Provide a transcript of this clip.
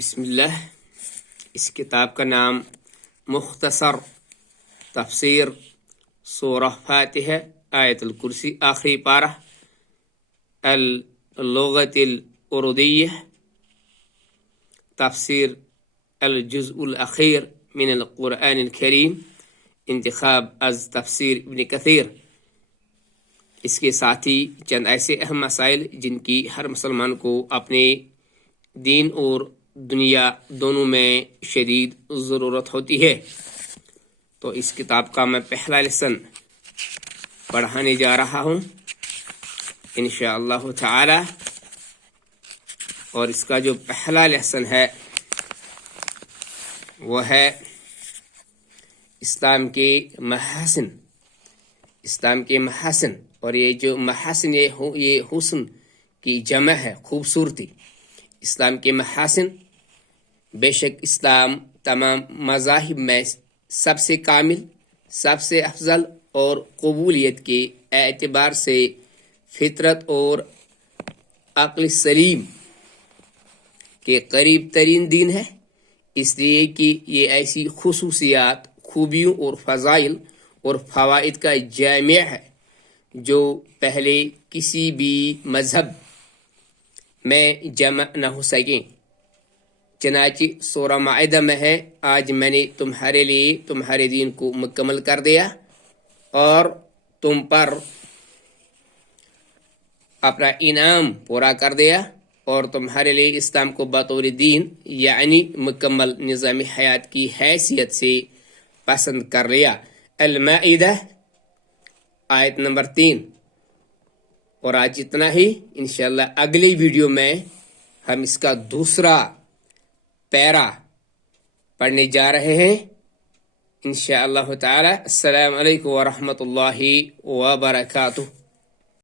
बिस्मिल्लाह। इस किताब का नाम मुख्तसर तफसीर सूरह फातिहा आयतुल कुर्सी आखिरी पारा अल-लुगतुल उर्दुय्यह तफसीर अल-जुज़्उल अखीर मिनल कुरआनिल करीम इंतखाब अज़ तफसीर इब्न कसीर। इसके साथ ही चंद ऐसे अहम मसाइल जिनकी हर मुसलमान को अपने दीन और दुनिया दोनों में शदीद ज़रूरत होती है। तो इस किताब का मैं पहला लेसन पढ़ाने जा रहा हूँ इंशाअल्लाह ताला। और इसका जो पहला लेसन है वह है इस्लाम के महसिन। इस्लाम के महसिन, और ये जो महसिन ये हुस्न की जमा है, खूबसूरती। इस्लाम के महसिन, बेशक इस्लाम तमाम मज़ाहिब में सबसे कामिल, सबसे अफजल और कबूलियत के एतबार से फितरत और अक्ल सलीम के करीब तरीन दीन है, इसलिए कि ये ऐसी खुसूसियात, खूबियों और फ़ज़ाइल और फ़वाइद का जामिया है जो पहले किसी भी मज़हब में जमा न हो सकें। चनाची सूरह माइदा में है, आज मैंने तुम्हारे लिए तुम्हारे दीन को मुकम्मल कर दिया और तुम पर अपना इनाम पूरा कर दिया और तुम्हारे लिए इस्लाम को बतौर दीन यानी मुकम्मल निज़ाम हयात की हैसियत से पसंद कर लिया। अल-माइदा आयत नंबर 3। और आज इतना ही। इंशाअल्लाह अगली वीडियो में हम इसका दूसरा पैरा पढ़ने जा रहे हैं इंशाअल्लाह ताला। अस्सलामु अलैकुम व रहमतुल्लाहि व बरकातुहू।